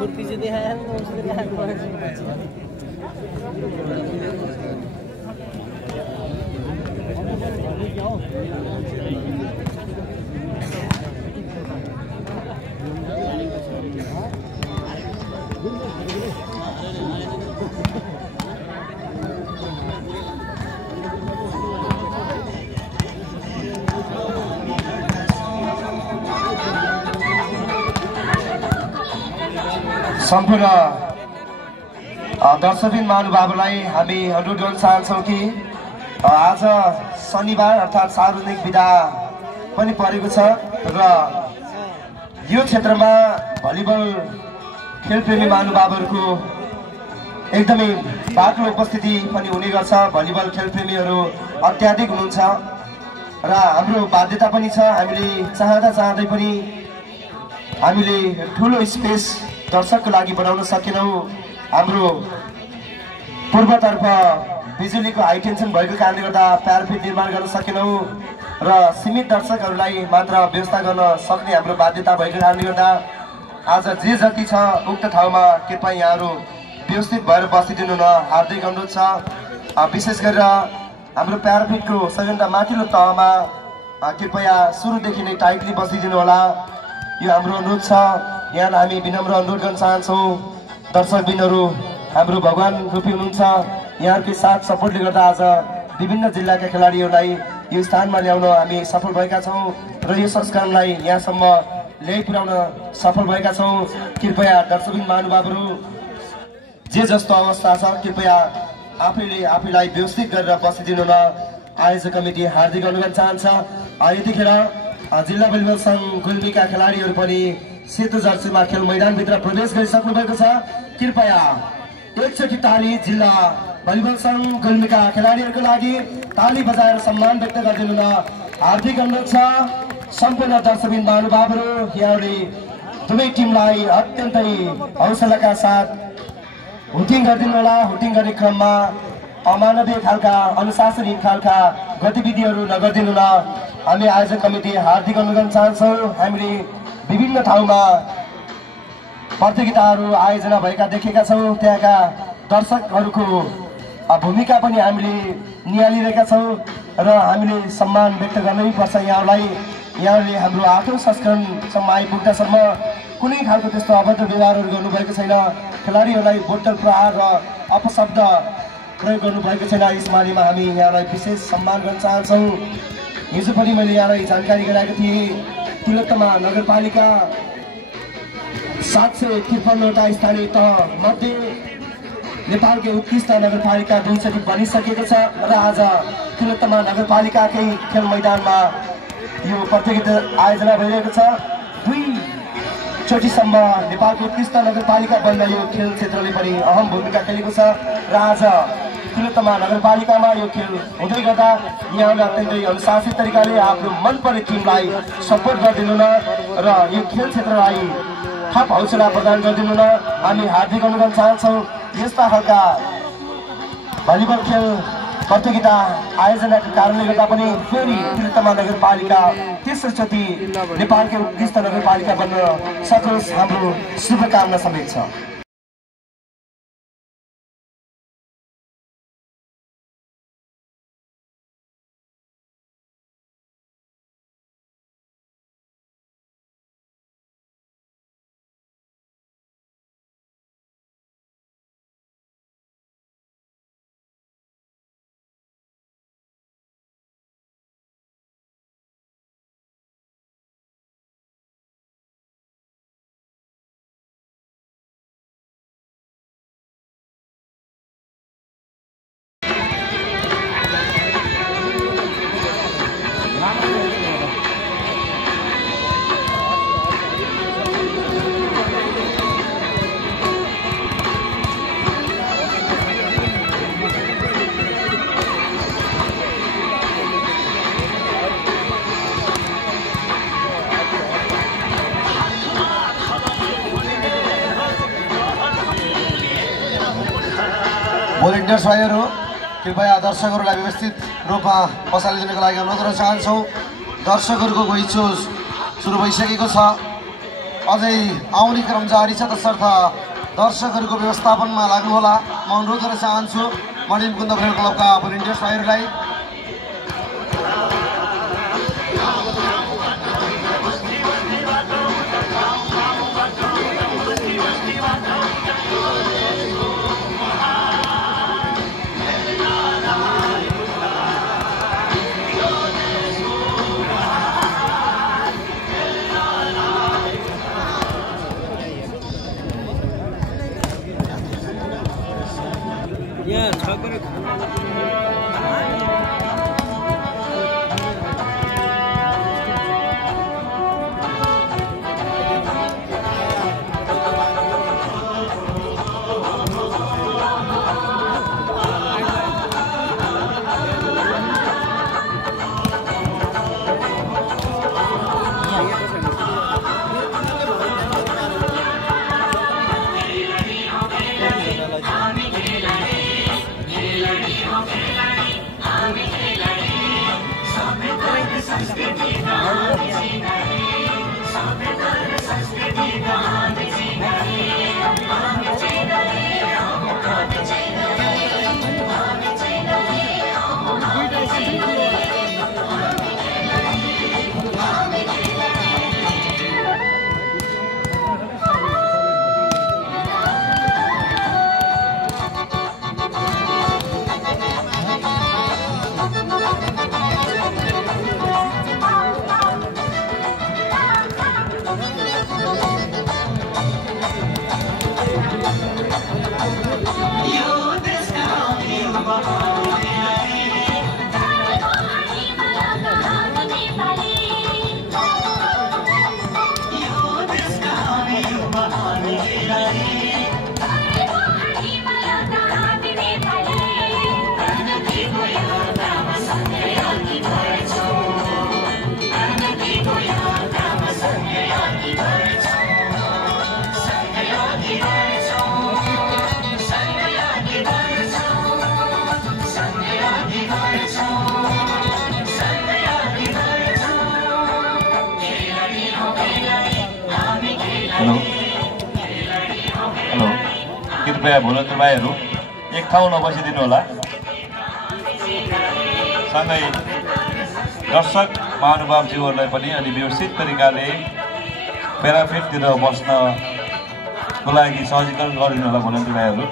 कुर्ती से देखा है तो उसने देखा सम्पूर्ण दर्शकबिन महानुभावलाई हामी अनुरोध गर्न चाहन्छौँ कि आज शनिबार अर्थात् सार्वजनिक बिदा पनि परेको छ र यो क्षेत्रमा भलिबल खेलप्रेमी महानुभावहरूको एकदमै बाक्लो उपस्थिति पनि हुने गर्छ। भलिबल खेलप्रेमीहरू अत्याधिक हुनुहुन्छ र हाम्रो बाध्यता पनि छ। हामीले चाहँदै पनि हामीले ठुलो स्पेस दर्शकको लागि बनाउन सकेनौँ। हाम्रो पूर्वतर्फ बिजुलीको हाई टेन्सन भएको कारणले गर्दा प्यारापिट निर्माण गर्न सकेनौँ र सीमित दर्शकहरूलाई मात्र व्यवस्था गर्न सक्ने हाम्रो बाध्यता भएको कारणले गर्दा आज जे जति छ उक्त ठाउँमा कृपया यहाँहरू व्यवस्थित भएर बसिदिनु न हार्दिक अनुरोध छ। विशेष गरेर हाम्रो प्यारापिटको सबैभन्दा माथिल्लो तहमा कृपया सुरुदेखि नै टाइटली बसिदिनु होला, यो हाम्रो अनुरोध छ। यहाँ हामी विनम्र अनुरोध गर्न चाहन्छौँ। दर्शकबिनहरू हाम्रो भगवान रूपी हुनुहुन्छ। यहाँहरूकै साथ सपोर्टले गर्दा आज विभिन्न जिल्लाका खेलाडीहरूलाई यो स्थानमा ल्याउन हामी सफल भएका छौँ र यो संस्करणलाई यहाँसम्म ल्याइ पुर्याउन सफल भएका छौँ। कृपया दर्शकबिन महानुभावहरू जे जस्तो अवस्था छ कृपया आफैलाई व्यवस्थित गरेर बसिदिनु न आयोजक कमिटी हार्दिक अनुरोध चाहन्छ। यतिखेर जिल्ला भलिबल सङ्घ गुल्मीका खेलाडीहरू पनि सेतो जर्सीमा खेल मैदानभित्र प्रवेश गरिसक्नु भएको छ। कृपया एकचोटि ताली जिल्ला भलिबल सङ्घ गुल्मीका खेलाडीहरूको लागि ताली बजाएर सम्मान व्यक्त गरिदिनु न हार्दिक अनुरोध छ। सम्पूर्ण दर्शकबिन महानुभावहरू यहाँले दुवै टिमलाई अत्यन्तै हौसलाका साथ हुटिङ गरिदिनु होला। हुटिङ गर्ने क्रममा अमानवीय खालका अनुशासनहीन खालका गतिविधिहरू नगरिदिनु न हामी आयोजक कमिटी हार्दिक अनुरोध गर्न चाहन्छौँ। हामीले विभिन्न ठाउँमा प्रतियोगिताहरू आयोजना भएका देखेका छौँ। त्यहाँका दर्शकहरूको भूमिका पनि हामीले निहालिरहेका छौँ र हामीले सम्मान व्यक्त गर्नै पर्छ यहाँलाई। यहाँले हाम्रो 8औं संस्करणसम्म आइपुग्दासम्म कुनै खालको त्यस्तो अभद्र व्यवहारहरू गर्नुभएको छैन। खेलाडीहरूलाई बोतल प्रहार र अपशब्द प्रयोग गर्नुभएको छैन। यस बारेमा हामी यहाँलाई विशेष सम्मान गर्न चाहन्छौँ। हिजो पनि मैले यहाँलाई जानकारी गराएको थिएँ। तिलोत्तमा नगरपालिका 753वटा स्थानीय तह मध्ये नेपालकै उत्कृष्ट नगरपालिका 2 बनिसकेको छ र आज तिलोत्तमा नगरपालिकाकै खेल मैदानमा यो प्रतियोगिता आयोजना भइरहेको छ। 2 चोटिसम्म नेपालको उत्कृष्ट नगरपालिका बन्न यो खेल क्षेत्रले पनि अहम भूमिका खेलेको छ र आज तिलोत्तमा नगरपालिकामा यो खेल हुँदै गर्दा यहाँले अत्यन्तै अनुशासित तरिकाले आफ्नो मनपर्ने टिमलाई सपोर्ट गरिदिनु न र यो खेल क्षेत्रलाई थप हौसला प्रदान गरिदिनु न हामी हार्दिक अनुरोध चाहन्छौँ। यस्ता खालका भलिबल खेल प्रतियोगिता आयोजनाको कारणले गर्दा पनि फेरि तिलोत्तमा नगरपालिका तेस्रोचोटि नेपालकै उत्कृष्ट नगरपालिका बन्न सकोस् हाम्रो शुभकामना समेत छ। भोलिन्टियर्स भाइहरू कृपया दर्शकहरूलाई व्यवस्थित रूपमा बसालिदिनको लागि अनुरोध गर्न चाहन्छौँ। दर्शकहरूको घुइँचो सुरु भइसकेको छ। अझै आउने क्रम जारी छ, तसर्थ दर्शकहरूको व्यवस्थापनमा लाग्नुहोला। म अनुरोध गर्न चाहन्छु मणिम कुन्द खेल क्लबका भलिन्टियर्स भाइहरूलाई। यहाँ छक्कर कृपया भोलन्टियर भाइहरू एक ठाउँ नबसिदिनु होला। सँगै दर्शक महानुभावज्यूहरूलाई पनि अलि व्यवस्थित तरिकाले प्याराफिटतिर बस्नको लागि सहजीकरण गरिदिनु होला भोलन्टियर भाइहरू।